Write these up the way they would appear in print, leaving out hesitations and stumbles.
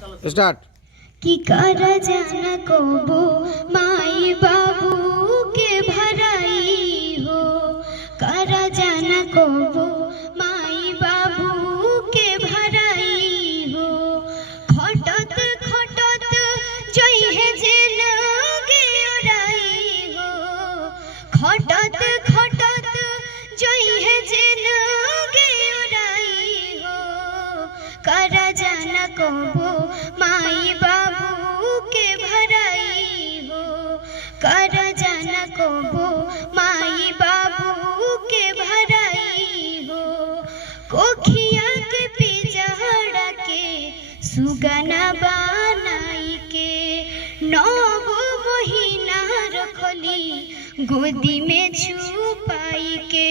Start. कि कर जान कबो माई बाबू के भराई हो, कर जान कबो माई बाबू के भराई हो। खटत खटत जइहे जेल गेराई हो, खटत खटत जइहे जेल गेराई हो। कर जान कबो माई बाबू के भराई हो, कर जान कबो माई बाबू के भराई हो। कोखिया के पिजड़ा के सुगना बनाई के, 9 महीना रखली गोदी में छुपाई के।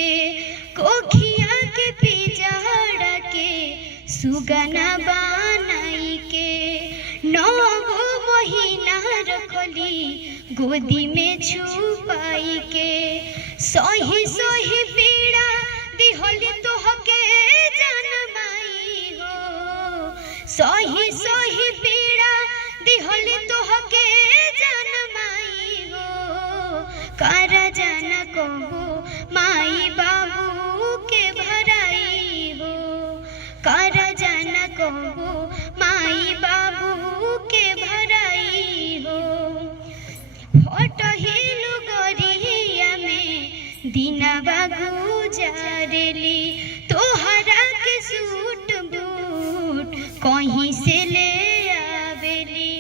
कोखिया के पिजड़ा के सुगना बनाई के, 9 महीना रखली गोदी में छुपाई के। सही सही पीड़ा दिहली तोहके जनमाई हो, सही सही पीड़ा दिहली तोहके जनमाई हो। कर जान कबो माई बाबू के भराई हो, कर जान कबो माई बाबू के भराई हो। फटहिलु गरिया में दिनवा गुजारेली, तोहरा के सूट बूट कहीं से ले आवेली।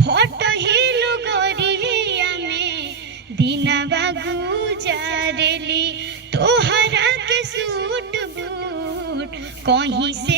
फटहिलु गरिया में दिनवा गुजारेली, तोहरा के सूट बूट कहीं से